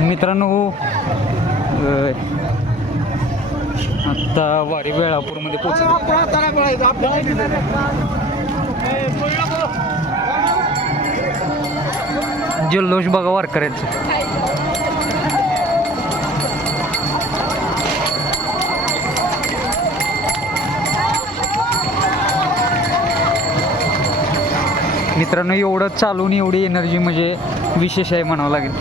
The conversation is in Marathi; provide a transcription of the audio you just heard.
मित्रांनो आत्ता वारी वेळापूरमध्ये पोहोचलो. जल्लोष बघा वारकऱ्यांचं. मित्रांनो एवढं चालून एवढी एनर्जी म्हणजे विशेष आहे म्हणावं लागेल.